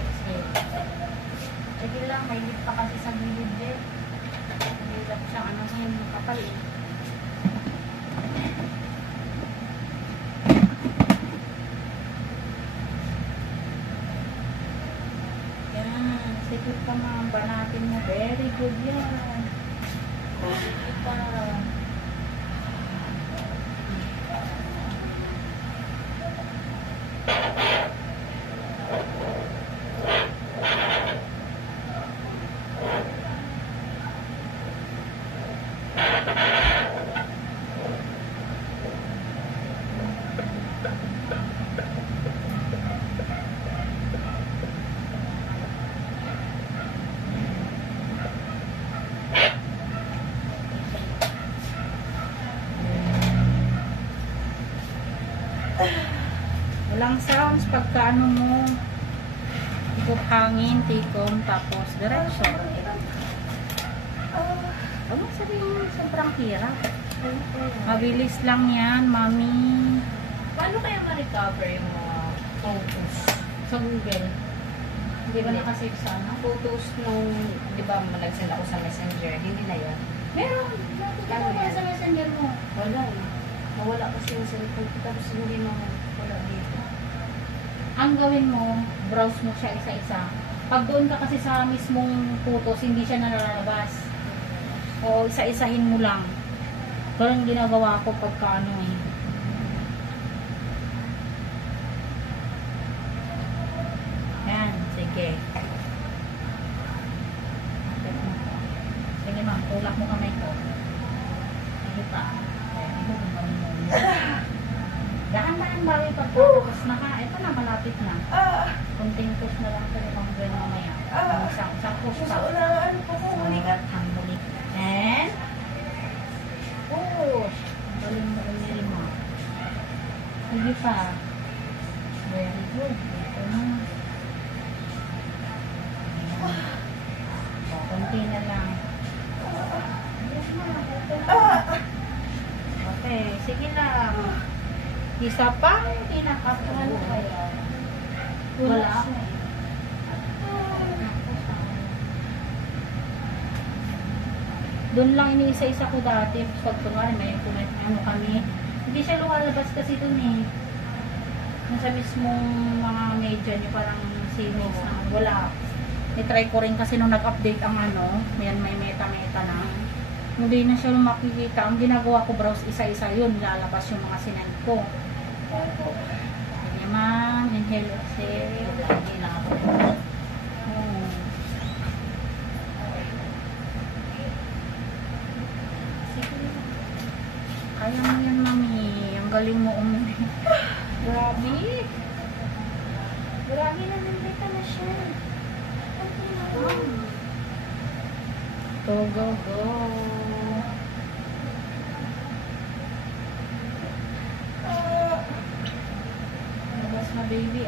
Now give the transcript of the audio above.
exhale. Sige lang, may lip pa kasi sa gilid eh. Mahirap siya, ano yun, kapal eh. Yan, sige pa mga banatin mo. Very good yan. Sige pa. Walang sounds pagka ano mo ikot hangin, tikom, tapos diretso. Huwag mo sabihin sobrang hirap. Mabilis lang yan, mami. Paano kaya ma-recover yung mga photos sa Google? Hindi ba nakasave sana? Photos nung, di ba, nag-send ako sa Messenger, hindi na yun. Meron. Ano ba sa messenger mo? Wala eh. Nawala kasi yung cellphone ko, tapos hindi na wala dito. Ang gawin mo, browse mo siya isa-isa. Pag doon ka kasi sa mismong photos, hindi siya nalalabas. O isa-isahin mo lang. Parang ginagawa ko pagka ano eh. Yan, sige. Sige ma'am, tulak mo kamay ko. Sige pa. Dahan-dahan bawi pagkatapos na ka. Ito na, malapit na. Kunting push na lang sa ibang gawin mamaya. Isang push pa. Ano po ko, Ulikat ang bulik. And push. Galing mo ulit mo. Sige pa. Very good. Ito na. O, kunti na lang. Okay, sige lang. Isa pa, pinakapuan kaya. Wala. Doon lang iniisa-isa ko dati. Pag kunwari may ano kami. Hindi siya lumalabas kasi doon eh. Nasa mismong mga media nyo parang series na wala. I-try ko rin kasi nung nag-update ang ano. May meta-meta na. Hindi na siya makikita. Ang ginagawa ko browse isa-isa yun. Lalabas yung mga sinend ko. Sige ma'am. Inhale, exhale. Lagi na ako. Kaya mo yan, mami. Ang galing mo umuwi. Grabe. Grabe na nandito na siya. Go, go, go. Labas na baby,